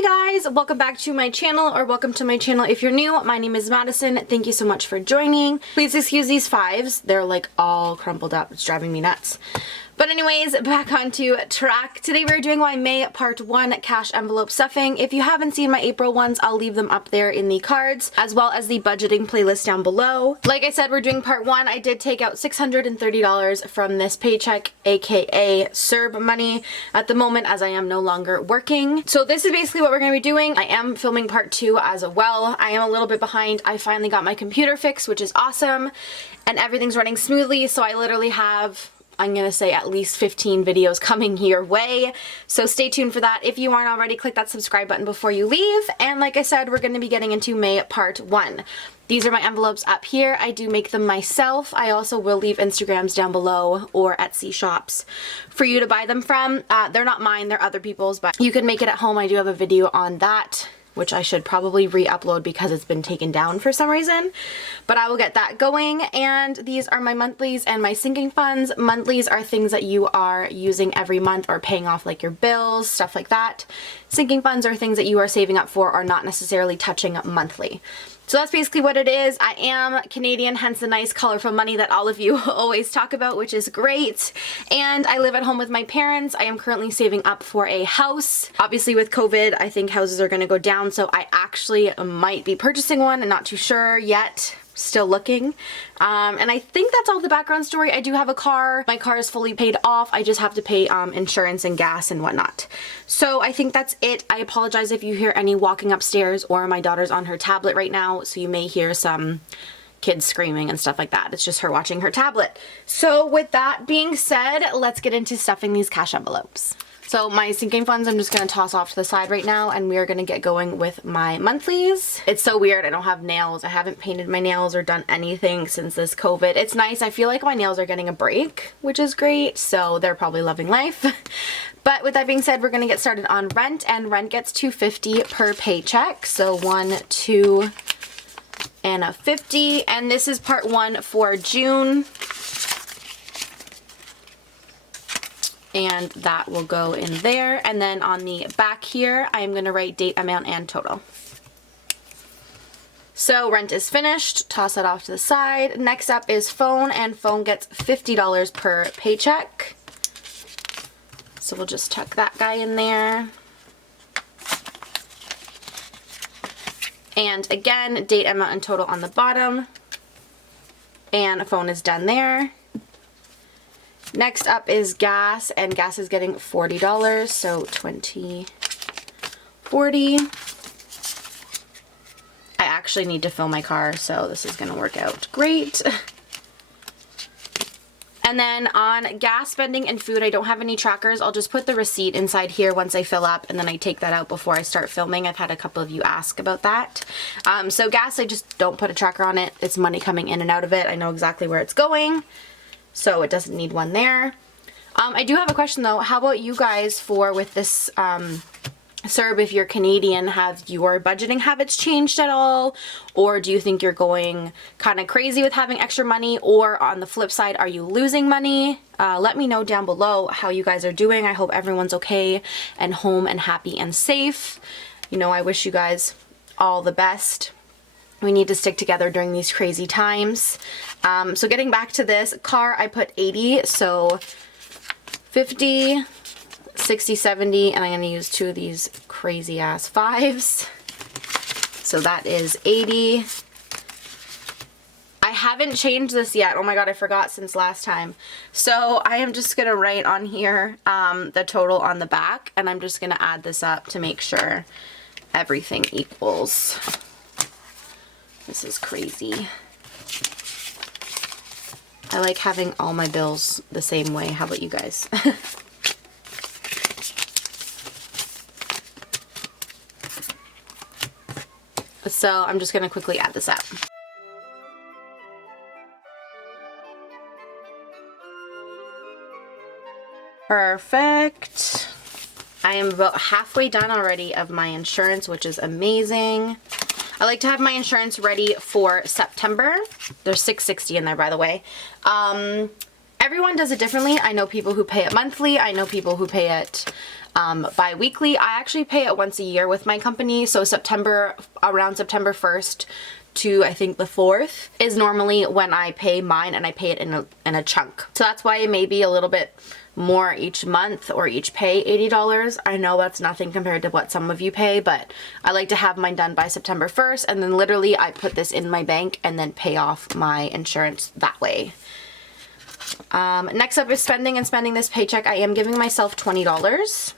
Hey guys, welcome back to my channel, or welcome to my channel if you're new. My name is Madison. Thank you so much for joining. Please excuse these fives. They're like all crumpled up. It's driving me nuts. But anyways, back onto track. Today we're doing my May part 1 cash envelope stuffing. If you haven't seen my April ones, I'll leave them up there in the cards, as well as the budgeting playlist down below. Like I said, we're doing part 1. I did take out $630 from this paycheck, aka CERB money, at the moment as I am no longer working. So this is basically what we're going to be doing. I am filming part 2 as well. I am a little bit behind. I finally got my computer fixed, which is awesome, and everything's running smoothly, so I literally have, I'm gonna say, at least 15 videos coming your way. So stay tuned for that. If you aren't already, click that subscribe button before you leave. And like I said, we're gonna be getting into May part 1. These are my envelopes up here. I do make them myself. I also will leave Instagrams down below or Etsy shops for you to buy them from. They're not mine, they're other people's, but you can make it at home. I do have a video on that, which I should probably re-upload because it's been taken down for some reason, but I will get that going. And these are my monthlies and my sinking funds. Monthlies are things that you are using every month or paying off, like your bills, stuff like that. Sinking funds are things that you are saving up for or not necessarily touching monthly. So that's basically what it is. I am Canadian, hence the nice colorful money that all of you always talk about, which is great. And I live at home with my parents. I am currently saving up for a house. Obviously with COVID, I think houses are going to go down, so I actually might be purchasing one. I'm not too sure yet. Still looking. And I think that's all the background story. I do have a car. My car is fully paid off. I just have to pay insurance and gas and whatnot. So I think that's it. I apologize if you hear any walking upstairs, or my daughter's on her tablet right now, so you may hear some kids screaming and stuff like that. It's just her watching her tablet. So with that being said, let's get into stuffing these cash envelopes. So my sinking funds I'm just going to toss off to the side right now, and we are going to get going with my monthlies. It's so weird. I don't have nails. I haven't painted my nails or done anything since this COVID. It's nice. I feel like my nails are getting a break, which is great. So they're probably loving life. But with that being said, we're going to get started on rent, and rent gets $2.50 per paycheck. So 1, 2, and a 50. And this is part 1 for June. And that will go in there. And then on the back here, I'm going to write date, amount, and total. So rent is finished. Toss that off to the side. Next up is phone, and phone gets $50 per paycheck. So we'll just tuck that guy in there. And again, date, amount, and total on the bottom. And phone is done there. Next up is gas, and gas is getting $40, so 20, 40. I actually need to fill my car, so this is going to work out great. And then on gas spending and food, I don't have any trackers. I'll just put the receipt inside here once I fill up, and then I take that out before I start filming. I've had a couple of you ask about that. So gas, I just don't put a tracker on it. It's money coming in and out of it. I know exactly where it's going, so it doesn't need one there. I do have a question though. How about you guys with this CERB, if you're Canadian, have your budgeting habits changed at all? Or do you think you're going kind of crazy with having extra money? Or on the flip side, are you losing money? Let me know down below how you guys are doing. I hope everyone's okay and home and happy and safe. You know, I wish you guys all the best. We need to stick together during these crazy times. So getting back to this car, I put 80, so 50, 60, 70, and I'm going to use 2 of these crazy ass 5s. So that is 80. I haven't changed this yet. Oh my god, I forgot since last time. So I am just going to write on here the total on the back, and I'm just going to add this up to make sure everything equals. This is crazy. I like having all my bills the same way. How about you guys? So I'm just going to quickly add this up. Perfect. I am about halfway done already of my insurance, which is amazing. I like to have my insurance ready for September. There's $660 in there, by the way. everyone does it differently. I know people who pay it monthly. I know people who pay it bi-weekly. I actually pay it once a year with my company. So around September 1st to I think the 4th is normally when I pay mine, and I pay it in a chunk. So that's why it may be a little bit more each month or each pay $80. I know that's nothing compared to what some of you pay, but I like to have mine done by September 1st, and then literally I put this in my bank and then pay off my insurance that way. Next up is spending, and spending this paycheck I am giving myself $20.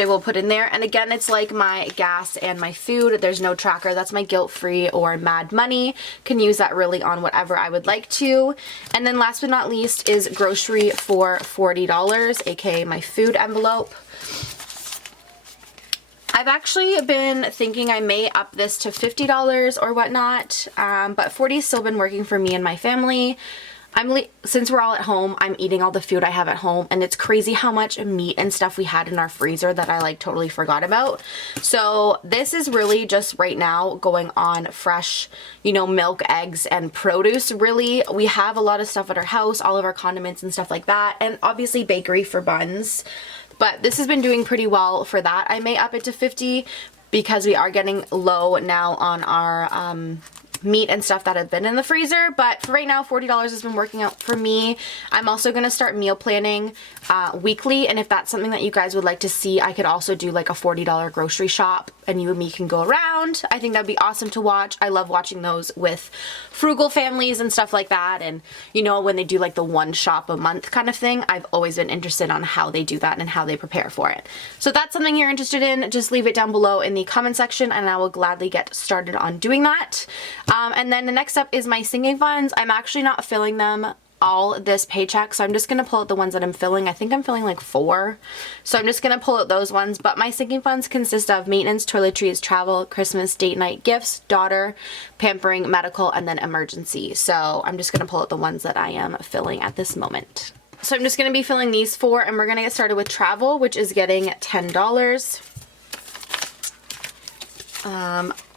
I will put in there, and again, it's like my gas and my food. There's no tracker. That's my guilt-free or mad money. Can use that really on whatever I would like to. And then last but not least is grocery for $40, aka my food envelope. I've actually been thinking I may up this to $50 or whatnot, but $40's still been working for me and my family. Since we're all at home, I'm eating all the food I have at home, and it's crazy how much meat and stuff we had in our freezer that I like totally forgot about. So this is really just right now going on fresh, you know, milk, eggs, and produce. Really, we have a lot of stuff at our house, all of our condiments and stuff like that, and obviously bakery for buns. But this has been doing pretty well for that. I may up it to 50 because we are getting low now on our meat and stuff that have been in the freezer, but for right now $40 has been working out for me. I'm also going to start meal planning weekly, and if that's something that you guys would like to see, I could also do like a $40 grocery shop and you and me can go around. I think that'd be awesome to watch. I love watching those with frugal families and stuff like that, and you know, when they do like the one shop a month kind of thing, I've always been interested on how they do that and how they prepare for it. So if that's something you're interested in, just leave it down below in the comment section and I will gladly get started on doing that. And then the next up is my sinking funds. I'm actually not filling them all this paycheck, so I'm just going to pull out the ones that I'm filling. I think I'm filling like 4. So I'm just going to pull out those ones. But my sinking funds consist of maintenance, toiletries, travel, Christmas, date night, gifts, daughter, pampering, medical, and then emergency. So I'm just going to pull out the ones that I am filling at this moment. So I'm just going to be filling these 4, and we're going to get started with travel, which is getting $10.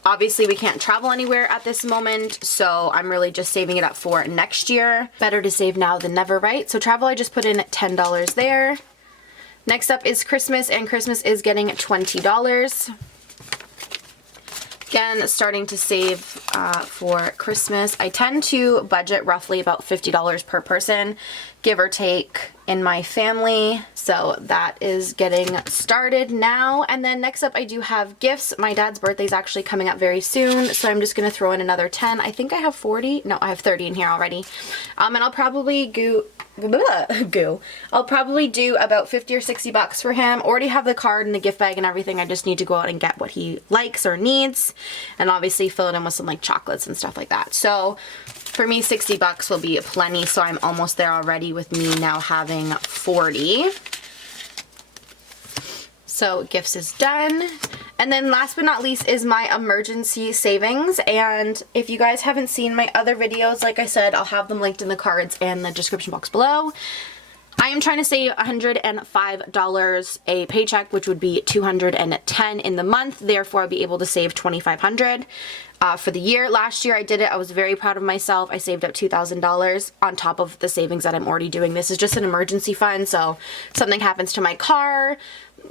Obviously we can't travel anywhere at this moment, so I'm really just saving it up for next year. Better to save now than never, right? So travel, I just put in $10 there. Next up is Christmas, and Christmas is getting $20. Again, starting to save for Christmas. I tend to budget roughly about $50 per person, give or take, in my family. So that is getting started now. And then next up I do have gifts. My dad's birthday is actually coming up very soon, so I'm just going to throw in another 10. I think I have 40. No, I have 30 in here already. And I'll probably I'll probably do about 50 or 60 bucks for him. Already have the card and the gift bag and everything. I just need to go out and get what he likes or needs, and obviously fill it in with some like chocolates and stuff like that. So for me, 60 bucks will be plenty, so I'm almost there already with me now having 40. So gifts is done. And then last but not least is my emergency savings. And if you guys haven't seen my other videos, like I said, I'll have them linked in the cards and the description box below. I am trying to save $105 a paycheck, which would be $210 in the month. Therefore, I'll be able to save $2,500 for the year. Last year I did it. I was very proud of myself. I saved up $2,000 on top of the savings that I'm already doing. This is just an emergency fund, so something happens to my car,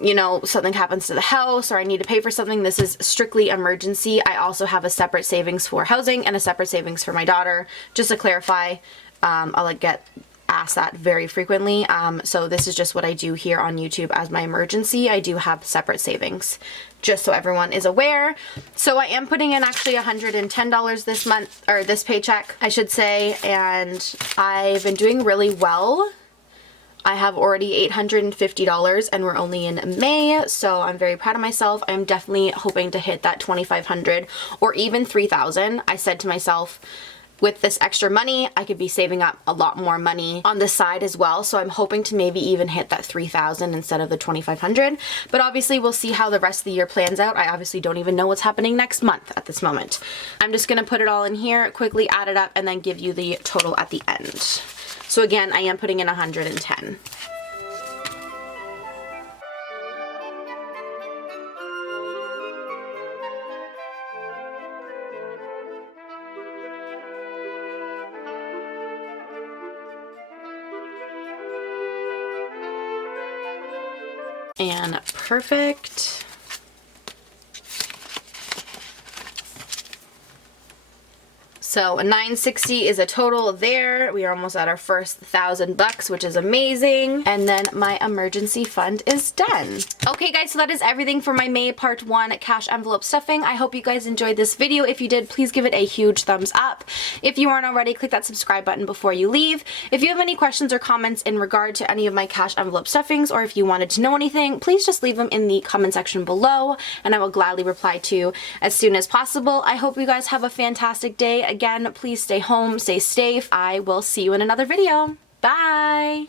you know, something happens to the house, or I need to pay for something. This is strictly emergency. I also have a separate savings for housing and a separate savings for my daughter. Just to clarify, I'll like get asked that very frequently. So this is just what I do here on YouTube as my emergency. I do have separate savings, just so everyone is aware. So I am putting in actually $110 this month, or this paycheck, I should say, and I've been doing really well. I have already $850 and we're only in May, so I'm very proud of myself. I'm definitely hoping to hit that $2,500 or even $3,000. I said to myself, with this extra money, I could be saving up a lot more money on the side as well. So I'm hoping to maybe even hit that $3,000 instead of the $2,500. But obviously we'll see how the rest of the year plans out. I obviously don't even know what's happening next month at this moment. I'm just gonna put it all in here, quickly add it up, and then give you the total at the end. So again, I am putting in 110. And perfect. So $960 is a total there. We are almost at our first $1,000, which is amazing. And then my emergency fund is done. Okay guys, so that is everything for my May part 1 cash envelope stuffing. I hope you guys enjoyed this video. If you did, please give it a huge thumbs up. If you aren't already, click that subscribe button before you leave. If you have any questions or comments in regard to any of my cash envelope stuffings, or if you wanted to know anything, please just leave them in the comment section below and I will gladly reply to you as soon as possible. I hope you guys have a fantastic day. Again, please stay home, stay safe. I will see you in another video. Bye!